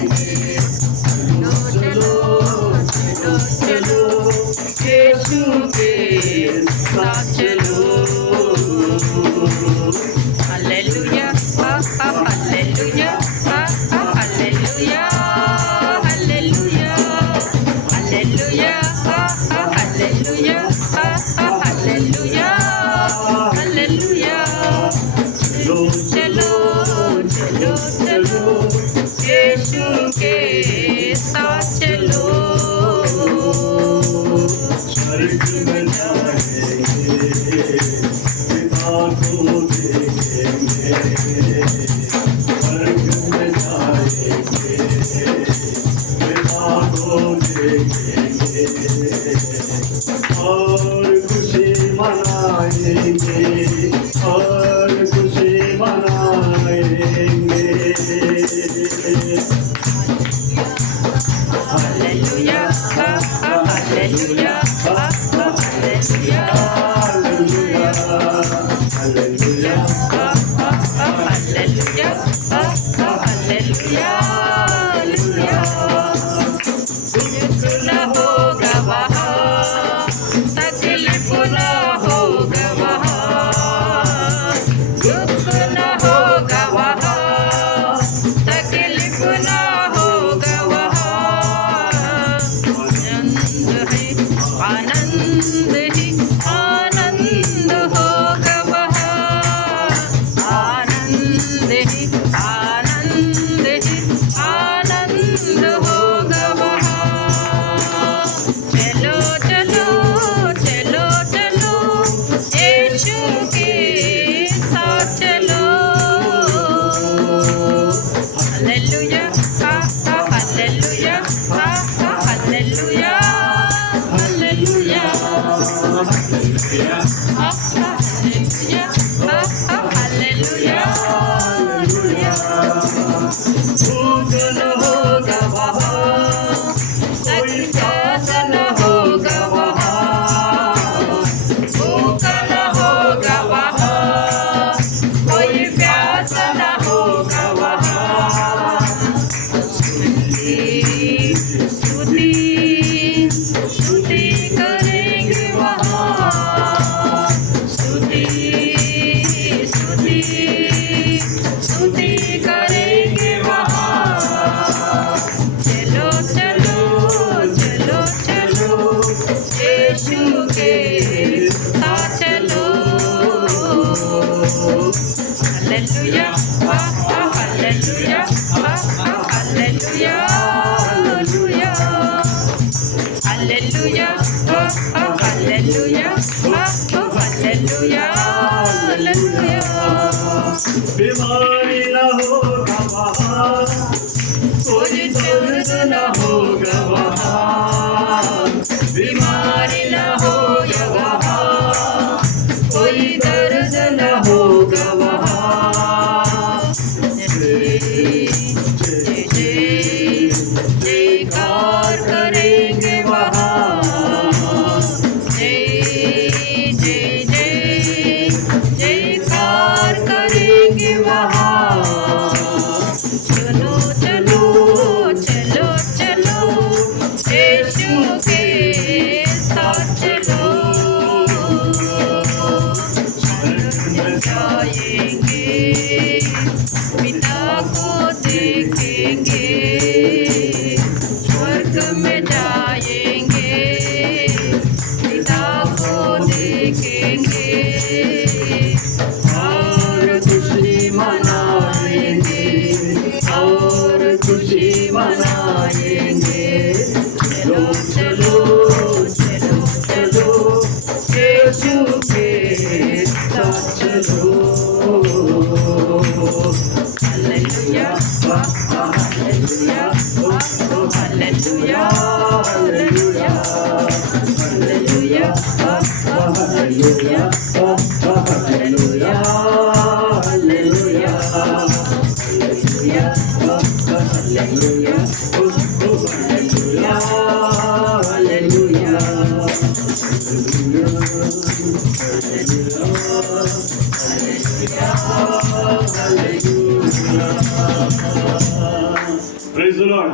चलो चलो चलो यीशु के साथ चलो hallelujah hallelujah hallelujah hallelujah hallelujah hallelujah hallelujah hallelujah चलो चलो चलो चलो यीशु के साथ चलो स्वर्ग में जाएंगे पिता को देखेंगे स्वर्ग में जाएंगे पिता को देखेंगे और खुशी मनाएंगे और खुशी मनाएंगे hallelujah hallelujah hallelujah hallelujah hallelujah hallelujah hallelujah दुख न होगा वहाँ तकलीफ न होगा वहाँ दुख न होगा वहाँ तकलीफ न होगा वहाँ आनंद ही आनंद होगा वहाँ आनंद ही आनंद ही आनंद होगा वहाँ चलो चलो चलो चलो यीशु के साथ चलो hallelujah hallelujah hallelujah hallelujah hallelujah hallelujah hallelujah भूख न होगा वहाँ कोई प्यास न होगा वहाँ भूख न होगा वहाँ कोई प्यास न होगा वहाँ स्तुति स्तुति करेंगे वहाँ स्तुति स्तुति स्तुति करेंगे वहाँ चलो चलो चलो चलो यीशु के साथ चलो hallelujah hallelujah hallelujah hallelujah hallelujah hallelujah hallelujah बीमारी न होगा वहाँ कोई दर्द न होगा वहाँ बीमारी न होगा वहाँ कोई दर्द न होगा वहाँ जयकार करेंगे वहाँ जय जय जय जयकार करेंगे वहाँ चलो चलो चलो चलो यीशु के साथ चलो स्वर्ग में जाएंगे पिता को देखेंगे स्वर्ग में जाएंगे पिता को देखेंगे और खुशी मनाएंगे और खुशी मनाएंगे चलो चलो चलो चलो यीशु के साथ चलो hallelujah hallelujah hallelujah hallelujah hallelujah hallelujah hallelujah hallelujah hallelujah hallelujah praise the lord.